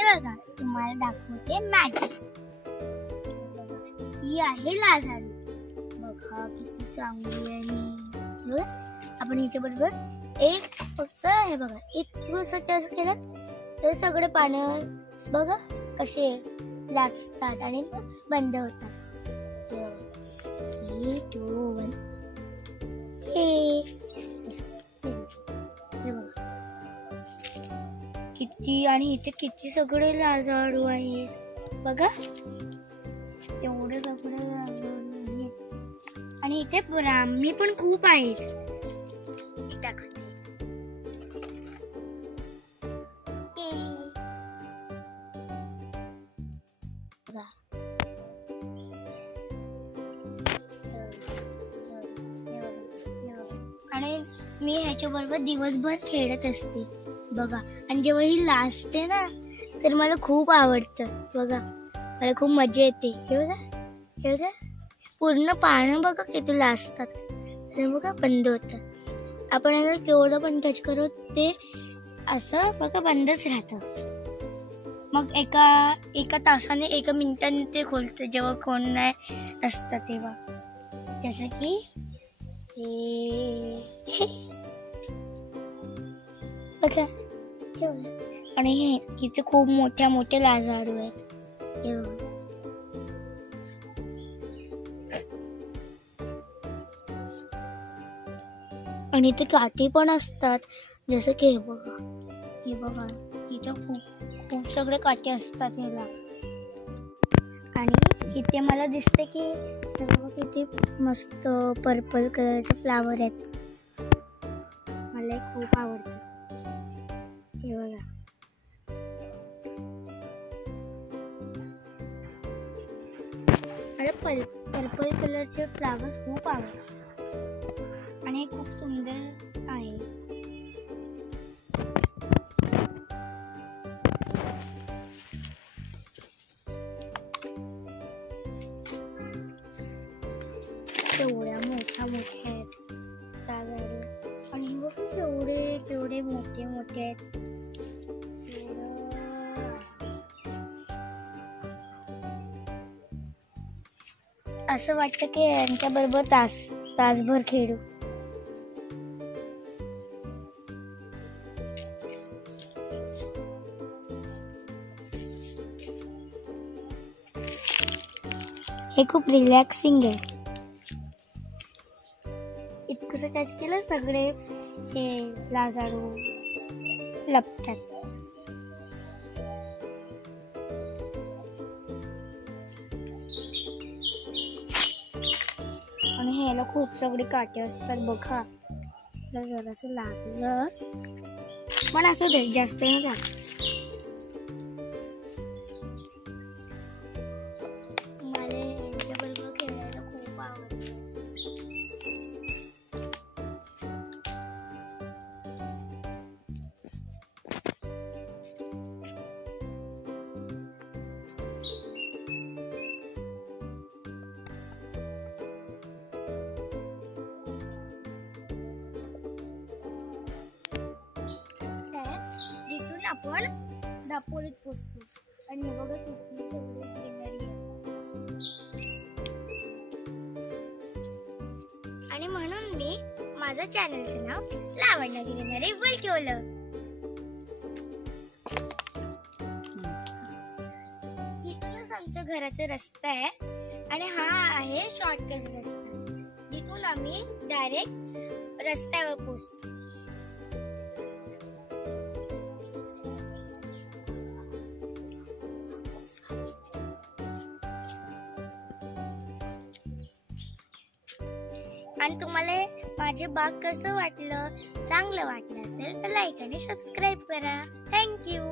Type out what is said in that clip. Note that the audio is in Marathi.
हे बघा तुम्हाला दाखवते मॅजिक। ही आहे लाजाळू, बघा किती चांगली आहे। आपण हिच्या बरोबर एक फक्त हे बघा एक असं केलं तर सगळे पानं बघा कसे लाजतात आणि बंद होतात। 3, 2, 1 किती आणि इथे किती सगळे लाजाळू आहेत बघा, एवढे सगळे लाजाळू आहेत आणि इथे ब्राह्मी पण खूप आहेत। आणि मी ह्याच्या बरोबर दिवसभर खेळत असते बघा। आणि जेव्हा ही लाजते ना तर मला खूप आवडतं बघा, मला खूप मजा येते। हे बघा पूर्ण पानं बघा किती लाजतात, हे बघा बंद होतात। आपण याला केवढं पण टच करू ते असं बघा बंदच राहतं। मग एका तासाने 1 मिनिटाने ते खोलतं जेव्हा कोण नाही असतं तेव्हा, जसं की बघा। आणि हे इथे खूप मोठ्या मोठ्या लाजाळू आहेत, हे बघा। आणि इथे काठी पण असतात, जसं की हे बघा इथं खूप सगळे काठी असतात ह्याला। आणि इथे मला दिसते की किती मस्त पर्पल कलरचे फ्लावर आहेत, मला खूप आवडतं। हे बघा मला पर्पल कलरचे फ्लावर्स खूप आवडतात आणि खूप सुंदर आहे। केवढ्या मोठ्या आहेत लाजाळू, आणि बघ केवढे मोठे आहेत। असं वाटतं की यांच्या बरोबर तासभर खेळू। हे खूप रिलॅक्सिंग आहे, इतकंसं टच केलं सगळे हे लाजाळू लपतात। आणि ह्याला खूप सगळे काटे असतात बघा, जरासं लागलं पण असू दे, जास्त नाही लागत। मला यांच्याबरोबर खेळायला खूप आवडतं। जिथून आपण दापोलीत पोहोचतो आणि बघा किती सगळी ग्रीनरी आहे। आणि म्हणून मी माझ्या चॅनलचं नाव लावण्य ग्रीनरी वर्ल्ड ठेवलं। इथूनच आमच्या घराचा रस्ता आहे आणि हा आहे शॉर्टकट रस्ता, जिथून आम्ही डायरेक्ट रस्त्यावर पोहोचतो। आणि तुम्हाला माझे बाग कसं वाटलं, चांगलं वाटलं असेल तर लाईक आणि सबस्क्राईब करा। थँक्यू।